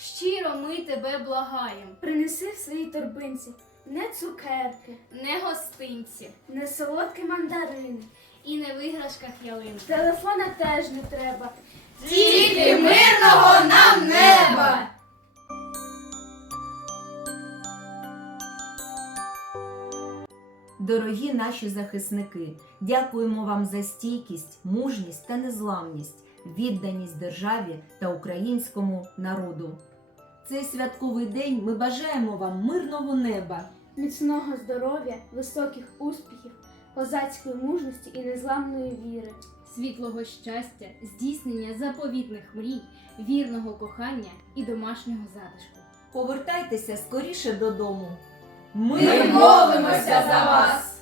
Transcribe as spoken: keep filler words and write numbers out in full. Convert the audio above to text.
щиро ми тебе благаєм. Принеси в своїй торбинці не цукерки, Не гостинці не солодкі мандарини. і не виграшках ялинки. Телефона теж не треба. Тільки мирного нам неба! Дорогі наші захисники, дякуємо вам за стійкість, мужність та незламність, відданість державі та українському народу. Цей святковий день ми бажаємо вам мирного неба, Міцного здоров'я, високих успіхів, козацької мужності і незламної віри. Світлого щастя, здійснення заповітних мрій, вірного кохання і домашнього затишку. повертайтеся скоріше додому. Ми молимося за вас!